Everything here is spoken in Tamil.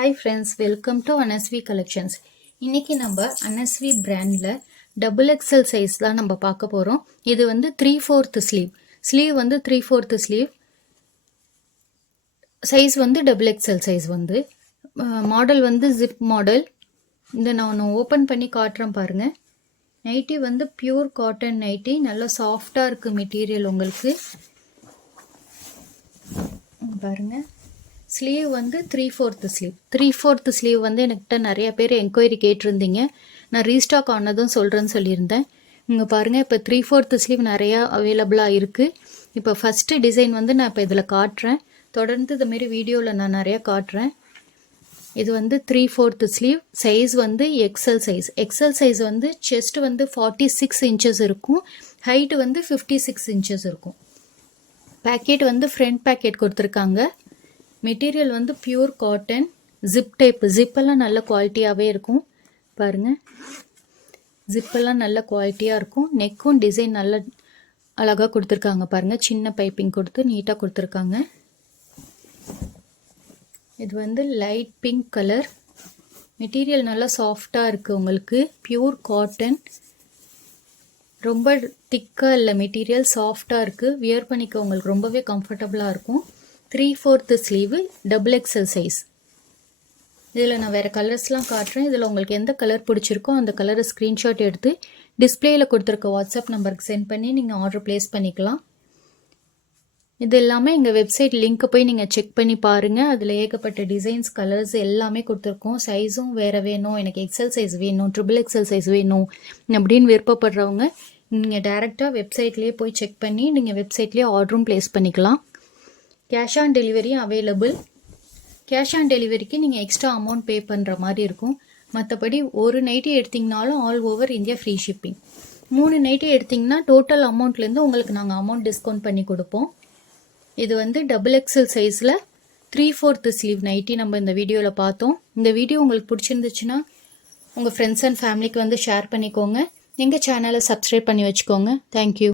Hi friends, welcome to Anasvi collections. இன்றைக்கி நம்ம அனஸ்வி பிராண்டில் டபுள் எக்ஸல் சைஸ் தான் நம்ம பார்க்க போகிறோம். இது வந்து 3/4 ஸ்லீவ் வந்து 3/4 ஸ்லீவ் சைஸ் வந்து டபுள் எக்ஸல் சைஸ் வந்து மாடல் வந்து ஜிப் மாடல். இந்த நான் ஓப்பன் பண்ணி காட்டுறேன் பாருங்கள். நைட்டி வந்து பியூர் காட்டன் நைட்டி, நல்லா சாஃப்டாக இருக்குது மெட்டீரியல் உங்களுக்கு பாருங்கள். ஸ்லீவ் வந்து 3/4 ஸ்லீவ் வந்து என்கிட்ட நிறைய பேர் என்கொயரி கேட்டிருந்தீங்க. நான் ரீஸ்டாக் ஆனதும் சொல்கிறேன்னு சொல்லியிருந்தேன். இங்கே பாருங்கள், இப்போ 3/4 ஸ்லீவ் நிறையா அவைலபிளாக இருக்குது. இப்போ ஃபஸ்ட்டு டிசைன் வந்து நான் இப்போ இதில் காட்டுறேன். தொடர்ந்து இதுமாரி வீடியோவில் நான் நிறையா காட்டுறேன். இது வந்து 3/4 ஸ்லீவ் சைஸ் வந்து எக்ஸல் சைஸ் வந்து செஸ்ட் வந்து 46 இன்ச்சஸ் இருக்கும், ஹைட்டு வந்து 56 இன்ச்சஸ் இருக்கும். பேக்கெட் வந்து ஃப்ரண்ட் பேக்கெட் கொடுத்துருக்காங்க. மெட்டீரியல் வந்து பியூர் காட்டன், ஜிப்பெல்லாம் நல்ல குவாலிட்டியாகவே இருக்கும் பாருங்கள். ஜிப்பெல்லாம் நல்ல குவாலிட்டியாக இருக்கும். நெக்கும் டிசைன் நல்ல அழகாக கொடுத்துருக்காங்க பாருங்கள். சின்ன பைப்பிங் கொடுத்து நீட்டாக கொடுத்துருக்காங்க. இது வந்து லைட் பிங்க் கலர். மெட்டீரியல் நல்லா சாஃப்டாக இருக்குது உங்களுக்கு. பியூர் காட்டன், ரொம்ப திக்காக இல்லை, மெட்டீரியல் சாஃப்டாக இருக்குது. வியர் பண்ணிக்க உங்களுக்கு ரொம்பவே கம்ஃபர்டபுளாக இருக்கும். 3/4 ஸ்லீவு டபுள் எக்ஸல் சைஸ். இதில் நான் வேறு கலர்ஸ்லாம் காட்டுறேன். இதில் உங்களுக்கு எந்த கலர் பிடிச்சிருக்கோ அந்த கலரை ஸ்க்ரீன்ஷாட் எடுத்து டிஸ்பிளேயில் கொடுத்துருக்க வாட்ஸ்அப் நம்பருக்கு சென்ட் பண்ணி நீங்கள் ஆர்டர் ப்ளேஸ் பண்ணிக்கலாம். இது எல்லாமே எங்கள் வெப்சைட் லிங்க்கை போய் நீங்கள் செக் பண்ணி பாருங்கள். அதில் ஏகப்பட்ட டிசைன்ஸ், கலர்ஸ் எல்லாமே கொடுத்துருக்கோம். சைஸும் வேறு வேணும், எனக்கு எக்ஸல் சைஸ் வேணும், ட்ரிபிள் எக்ஸல் சைஸ் வேணும் அப்படின்னு விருப்பப்படுறவங்க நீங்கள் டைரெக்டாக வெப்சைட்லேயே போய் செக் பண்ணி நீங்கள் வெப்சைட்லேயே ஆர்டரும் ப்ளேஸ் பண்ணிக்கலாம். கேஷ் ஆன் டெலிவரியும் அவைலபிள். கேஷ் ஆன் டெலிவரிக்கு நீங்கள் எக்ஸ்ட்ரா அமௌண்ட் பே பண்ணுற மாதிரி இருக்கும். மற்றபடி ஒரு நைட்டி எடுத்திங்கனாலும் all over India free shipping. 3 nighty எடுத்திங்கன்னா டோட்டல் அமௌண்ட்லேருந்து உங்களுக்கு நாங்கள் அமௌண்ட் டிஸ்கவுண்ட் பண்ணி கொடுப்போம். இது வந்து டபுள் எக்ஸல் சைஸில் 3/4 ஸ்லீவ் நைட்டி நம்ம இந்த வீடியோவில் பார்த்தோம். இந்த வீடியோ உங்களுக்கு பிடிச்சிருந்துச்சுன்னா உங்கள் ஃப்ரெண்ட்ஸ் அண்ட் ஃபேமிலிக்கு வந்து ஷேர் பண்ணிக்கோங்க. எங்கள் சேனலை சப்ஸ்கிரைப் பண்ணி வச்சுக்கோங்க. தேங்க்யூ.